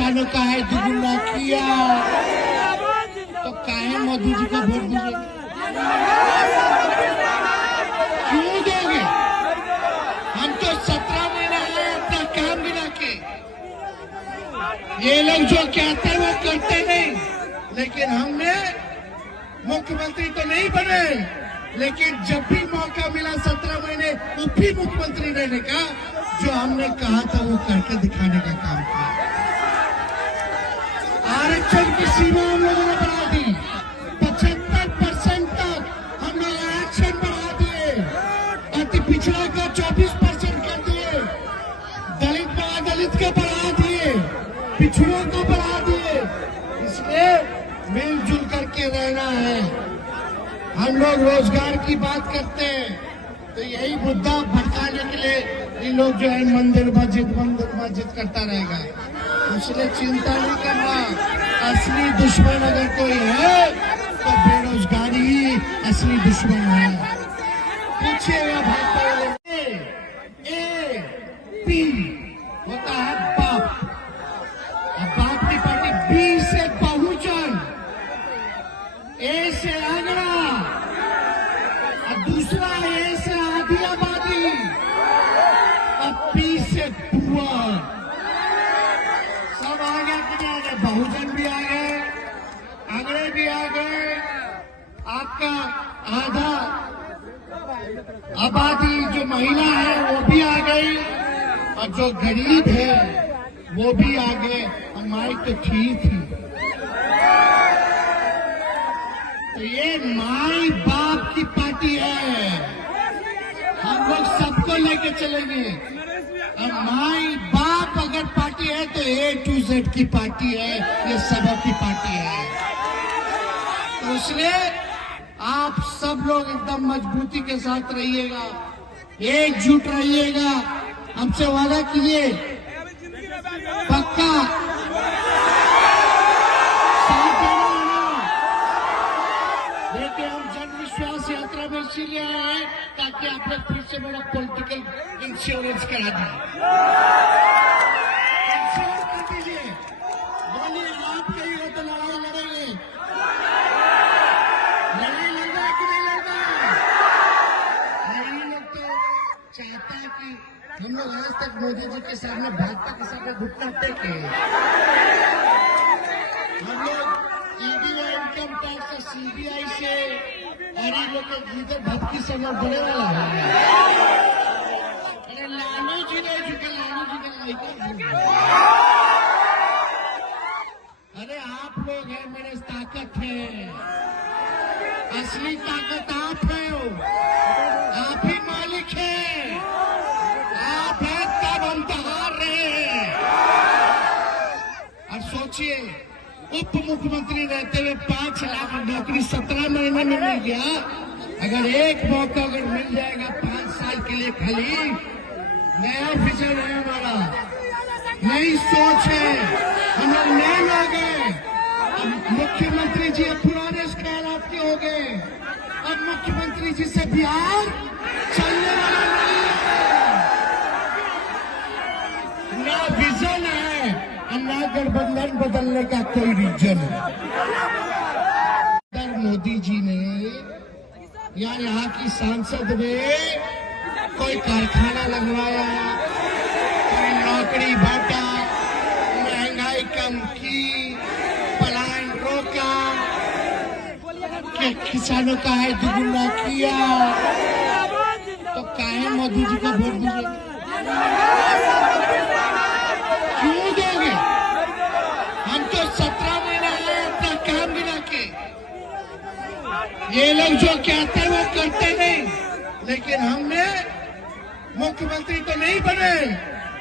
किसानों का है दुगुना किया, तो काहे मोदी जी को वोट दीजिए? क्यों दोगे? हम तो 17 महीने आए अपना काम बिना के। ये लोग जो कहते हैं वो करते नहीं, लेकिन हमने मुख्यमंत्री तो नहीं बने, लेकिन जब भी मौका मिला 17 महीने उप मुख्यमंत्री रहने का, जो हमने कहा था वो करके दिखाने का काम किया। आरक्षण की सीमा हम लोगों ने बढ़ा दी, 75% तक हम लोग आरक्षण बढ़ा दिए, अति पिछड़ा का 24% कर दिए, दलित महादलित का बढ़ा दिए, पिछड़ों को बढ़ा दिए। इसलिए मिलजुल करके रहना है। हम लोग रोजगार की बात करते हैं तो यही मुद्दा भड़काने के लिए ये लोग जो है मंदिर मस्जिद करता रहेगा। इसलिए चिंता नहीं करना, असली दुश्मन अगर कोई है तो बेरोजगारी ही असली दुश्मन है। पूछिएगा भाजपा ए पी होता है बाप, बाप की पार्टी बी से बहुजन, ए से आगरा, और दूसरा ए से आधी आबादी, और पी से पुअर। सब आ गया कि नहीं आ गया? बहुजन भी आ गए, आगरे भी आ गए, आपका आधा आबादी जो महिला है वो भी आ गई, और जो गरीब है वो भी आ गए। हमारी तो ठीक थी। तो ये माई बाप की पार्टी है, हम लोग सबको लेके चलेंगे। और माई बाप अगर पार्टी है तो A to Z की पार्टी है, ये सबों की पार्टी है। तो इसलिए आप सब लोग एकदम मजबूती के साथ रहिएगा, एकजुट रहिएगा। हमसे वादा कीजिए, पक्का साथ देना। देखिए, हम जन विश्वास यात्रा में इसीलिए आए हैं ताकि आप लोग फिर से मेरा पॉलिटिकल इंश्योरेंस करा दें। इंश्योरेंस कर दीजिए। बोलिए, आप कहीं हो तो लड़ाई लड़ेंगे। लड़ाई लड़ना है कि नहीं लड़ना? यही लोग तो चाहता है कि हम लोग आज तक मोदी जी के सामने, भाजपा के सामने घुटना टेके। हम लोग ईडी या इनकम टैक्स और सीबीआई से और इन लोग के लीडर भक्ति से बढ़ने वाला है। अरे लालू जी नहीं झुके, लालू जी का लड़का। अरे आप लोग हैं, मेरे ताकत है, असली ताकत आप है, आप ही मालिक है, आप है तब हम हार रहे हैं। और सोचिए, उप मुख्यमंत्री रहते हुए 5 लाख नौकरी 17 महीने में मिल गया। अगर एक मौका अगर मिल जाएगा 5 साल के लिए, खाली नया विजन है हमारा, नई सोच है, हम लोग नए लोग हैं। मुख्यमंत्री जी अब पुराने ख्याल आपके हो गए, अब मुख्यमंत्री जी से बिहार चलने वाला नहीं है। ना विजन है और ना गठबंधन बदलने का कोई रीजन है। मोदी जी ने या यहाँ की सांसद ने कोई कारखाना लगवाया, कोई नौकरी बांटा, महंगाई कम की, पलायन रोका, किसानों का है दुगुना किया, तो काहे मोदी जी को वोट दीजिए? क्यों दोगे? हम तो 17 महीने आए अपना काम बिना के। ये लोग जो कहते हैं वो करते नहीं, लेकिन हमने मुख्यमंत्री तो नहीं बने,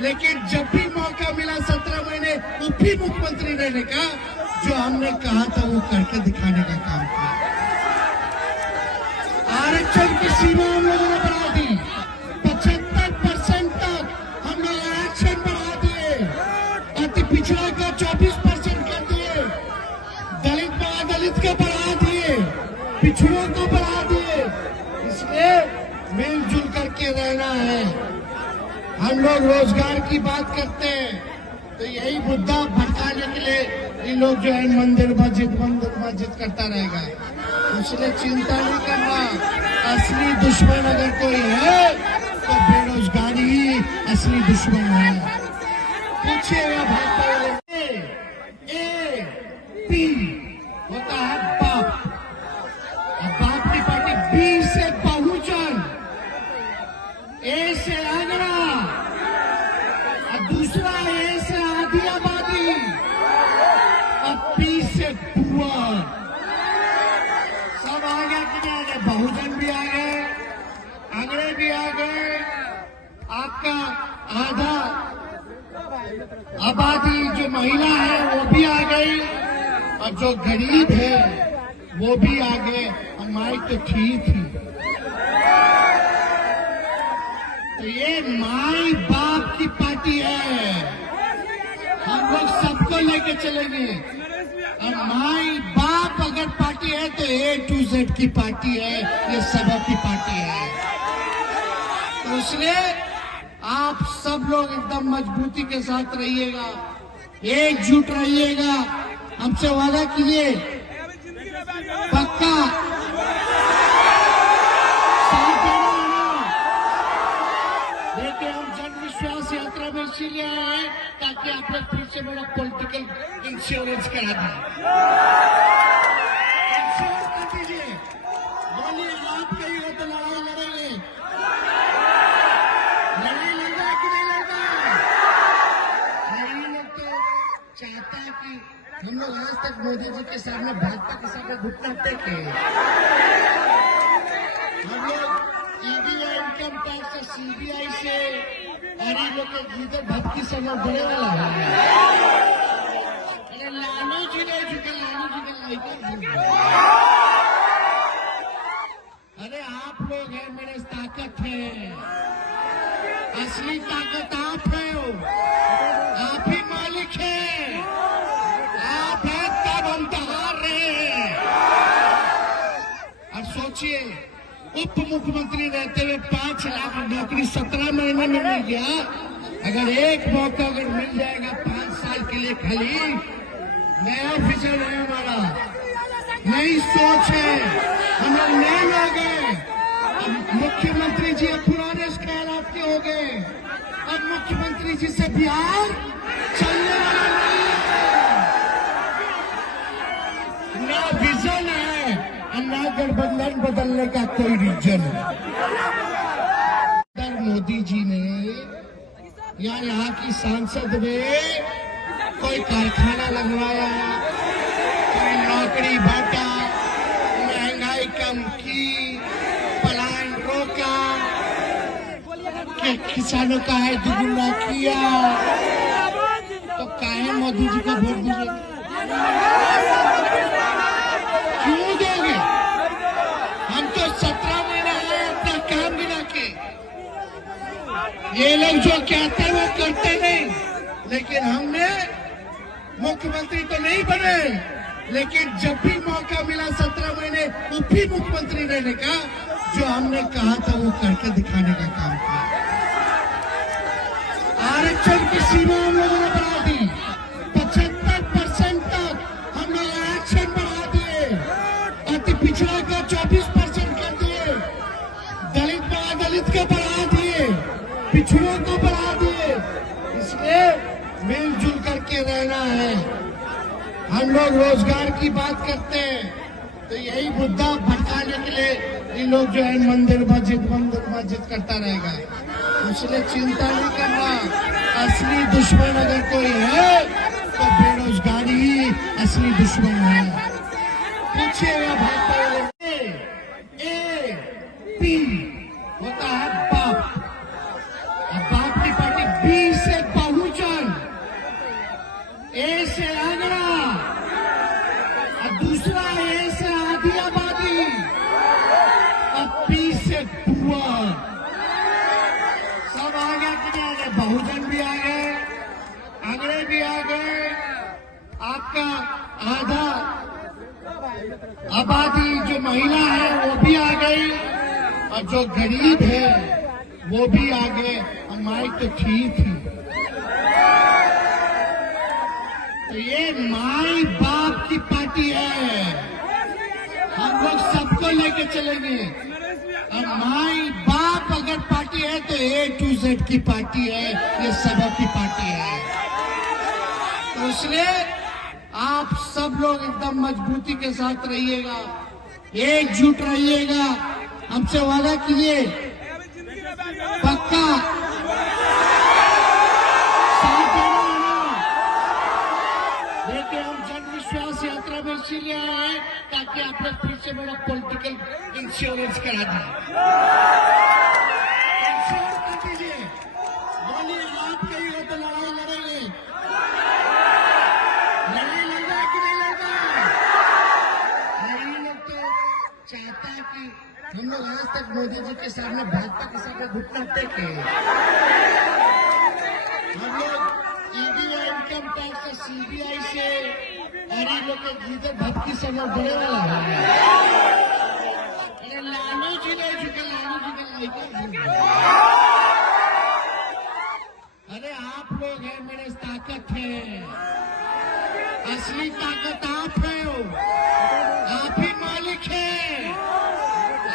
लेकिन जब भी मौका मिला 17 महीने उप मुख्यमंत्री रहने का, जो हमने कहा था वो करके दिखाने का काम किया। आरक्षण की सीमा हम लोगों ने बढ़ा दी, 75% तक हम लोग आरक्षण बढ़ा दिए, अति पिछड़ा का 24% कर दिए, दलित महादलित का बढ़ा दिए, पिछड़ों को बढ़ा दिए। इसलिए मिलजुल करके रहना है। हम लोग रोजगार की बात करते हैं तो तो यही मुद्दा भड़काने के लिए ये लोग जो है मंदिर मस्जिद करता रहेगा। इसलिए चिंता नहीं करना, असली दुश्मन अगर कोई है तो बेरोजगारी ही असली दुश्मन है। पूछिएगा भाजपा वाले, ए पी होता है बाप, और बाप की पार्टी बी से बहुजन, ए से आगरा, और दूसरा ए से आधी आबादी, और पी से पुअर। सब आ गया कि नहीं आ गया? बहुजन भी आ गए, आगरे भी आ गए, आपका आधा आबादी जो महिला है वो भी आ गई, और जो गरीब है वो भी आ गए। हमारी तो ठीक थी। तो ये माई बाप की पार्टी है, हम लोग सबको लेके चलेंगे। और माई बाप अगर पार्टी है तो A to Z की पार्टी है, ये सबों की पार्टी है। तो इसलिए आप सब लोग एकदम मजबूती के साथ रहिएगा, एकजुट रहिएगा। हमसे वादा कीजिए, पक्का साथ देना है ना? देखिए, हम जन विश्वास यात्रा में इसीलिए आए हैं ताकि आप लोग फिर से मेरा पॉलिटिकल इंश्योरेंस करा दें। इंश्योरेंस कर दीजिए। बोलिए, आप कहीं हो तो लड़ाई लड़ेंगे। लड़ाई लड़ना है कि नहीं लड़ना? यही लोग तो चाहता है कि हम लोग आज तक मोदी जी के सामने, भाजपा के सामने घुटना टेके। हम लोग ईडी या इनकम टैक्स से, सीबीआई से, और इन लोग के लीडर भक्ति से लोग बड़े वाला है। अरे लालू जी नहीं झुके, लालू जी का लड़का झुके। अरे आप लोग हैं, मेरे ताकत है, असली ताकत आप है, आप ही मालिक है, आप है तब हम हार रहे हैं। और सोचिए, उप मुख्यमंत्री रहते हुए 5 लाख नौकरी 17 महीने में मिल गया। अगर एक मौका अगर मिल जाएगा 5 साल के लिए, खाली नया विजन है हमारा, नई सोच है, हम लोग नए लोग हैं। मुख्यमंत्री जी अब पुराने ख्याल आपके हो गए, अब मुख्यमंत्री जी से बिहार चलने वाला नहीं है। नया विजन है, अन्ना गठबंधन बदलने का कोई रीजन है। मोदी जी ने या यहाँ की सांसद ने कोई कारखाना लगवाया, कोई नौकरी बांटा, महंगाई कम की, पलायन रोका, किसानों का है दुगुना किया। तो काहे मोदी जी को वोट दीजिए? क्यों दोगे? हम तो 17 महीने आए अपना काम बिना के। ये लोग जो कहते हैं वो करते नहीं। लेकिन हमने मुख्यमंत्री तो नहीं बने, लेकिन जब भी मौका मिला 17 महीने उप मुख्यमंत्री रहने का, जो हमने कहा था वो करके दिखाने का काम किया। आरक्षण की सीमा हम लोगों ने बढ़ा दी, 75% तक हम लोग आरक्षण बढ़ा दिए। अति पिछड़ा का 24% कर दिए, दलित को बढ़ा दिए, पिछड़ों को बढ़ा दिए। इसलिए मिलजुल करके रहना है। हम लोग रोजगार की बात करते हैं तो यही मुद्दा भड़काने के लिए ये लोग जो है मंदिर मस्जिद करता रहेगा। इसलिए चिंता नहीं करना, असली दुश्मन अगर कोई है तो बेरोजगारी ही असली दुश्मन है। पूछिएगा भाजपा वाले, ए पी होता है बाप, और बाप की पार्टी बी से बहुजन, ए से आगरा, और दूसरा ए से आधी आबादी, और पी से पुअर। सब आ गया कि नहीं आ गया? बहुजन भी आ गए, आगरे भी आ गए, आपका आधा आबादी जो महिला है वो भी आ गई, और जो गरीब है वो भी आ गए। हमारी तो ठीक थी। तो ये माई बाप की पार्टी है। हम लोग सबको लेके चलेंगे। और माई बाप अगर पार्टी है तो A to Z की पार्टी है, ये सबकी पार्टी है। तो इसलिए आप सब लोग एकदम मजबूती के साथ रहिएगा, एकजुट रहिएगा। हमसे वादा कीजिए, पक्का साथ देना है ना। देखिए, हम जन विश्वास यात्रा में इसीलिए आए हैं ताकि आप लोग फिर से मेरा पॉलिटिकल इंश्योरेंस करा दें। इंश्योरेंस कर दीजिए। बोलिए, आप कहीं हो तो लड़ाई लड़ेंगे। लड़ाई लड़ रहा है कि नहीं लड़ रहा? यही लोग तो चाहता है कि हम लोग आज तक मोदी जी के सामने, भाजपा के सामने घुटना टेके। हम लोग ईडी या इनकम टैक्स से, CBI से और इन लोग के जीते भक्ति से लोग बड़े वाला है। अरे लालू जी नहीं झुके, लालू जी का लाइक। अरे आप लोग हैं, मेरे ताकत है, असली ताकत आप है। आप ही मालिक है,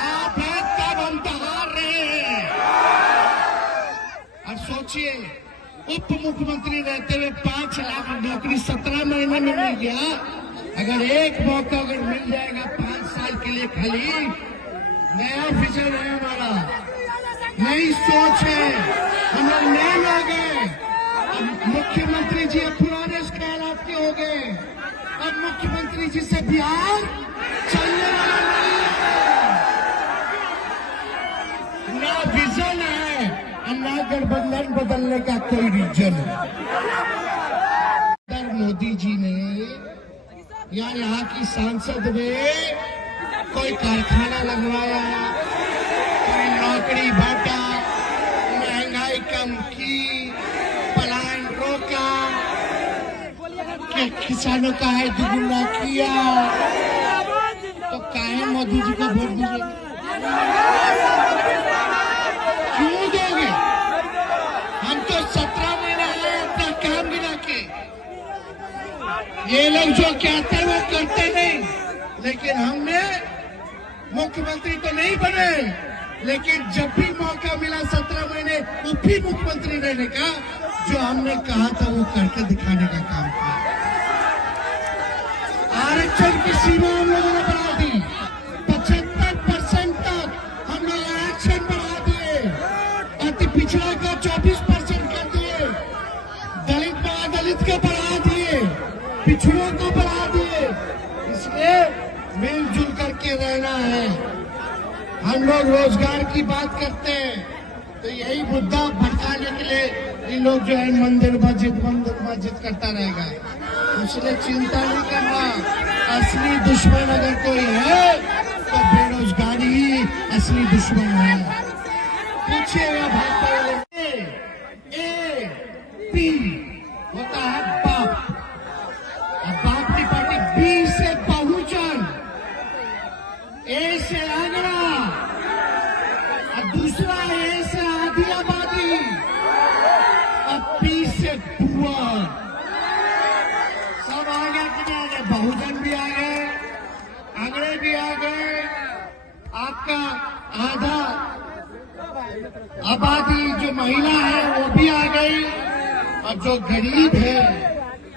आप हैं तब हम हार रहे हैं। और सोचिए, उप मुख्यमंत्री रहते हुए 5 लाख नौकरी 17 महीने में मिल गया। अगर एक मौका अगर मिल जाएगा 5 साल के लिए, खाली नया विजन है हमारा, नई सोच है, हम लोग नए लोग हैं। मुख्यमंत्री जी अब पुराने ख्यालात के हो गए। अब मुख्यमंत्री जी से बिहार चलने वाला नहीं है। ना विजन है और ना गठबंधन बदलने का कोई रीजन है। मोदी जी ने या यहाँ की सांसद में कोई कारखाना लगवाया, कोई नौकरी बांटा, महंगाई कम की, पलायन रोका, किसानों का है दुगुना किया। तो काहे मोदी जी को वोट दीजिए? क्यों दोगे? हम तो 17 महीने आए अपना काम गिना के। ये लोग जो कहते हैं वो करते नहीं। लेकिन हमने मुख्यमंत्री तो नहीं बने, लेकिन जब भी मौका मिला 17 महीने उप मुख्यमंत्री रहने का, जो हमने कहा था वो करके दिखाने का काम किया। आरक्षण की सीमा हम लोगों ने बढ़ा दी, 75% तक हम लोग आरक्षण बढ़ा दिए। अति पिछड़ा का 24% कर दिए, दलित का बढ़ा दिए, पिछड़ों को बढ़ा दिए। इसलिए मिलजुल करके रहना है। हम लोग रोजगार की बात करते हैं तो यही मुद्दा भड़काने के लिए ये लोग जो है मंदिर मस्जिद करता रहेगा। इसलिए चिंता नहीं करना। असली दुश्मन अगर कोई है तो बेरोजगारी ही असली दुश्मन है। पूछिएगा भाजपा A-P होता है बाप, और बाप की पार्टी B से बहुजन, A से आगरा, और दूसरा A से आधी आबादी, और P से पुअर। सब आ गया कि नहीं आ गए? बहुजन भी आ गए, आगरे भी आ गए, आपका आधा आबादी जो महिला है वो भी आ गई, और जो गरीब है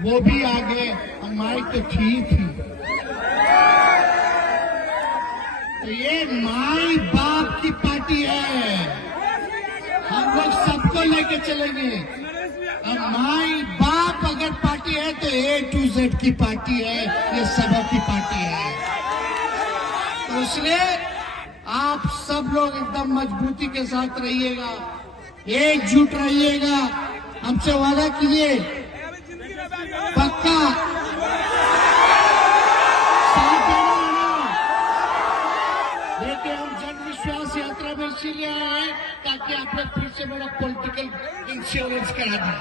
वो भी आ गए। हमारी तो ठीक थी। तो ये माई बाप की पार्टी है। हम लोग सबको लेके चलेंगे। और माई बाप अगर पार्टी है तो A to Z की पार्टी है, ये सबकी पार्टी है। तो इसलिए आप सब लोग एकदम मजबूती के साथ रहिएगा, एकजुट रहिएगा। हमसे वादा कीजिए, पक्का साथ देना है ना। देखिए, हम जन विश्वास यात्रा में इसीलिए आए हैं ताकि आप लोग फिर से मेरा पॉलिटिकल इंश्योरेंस करा दें।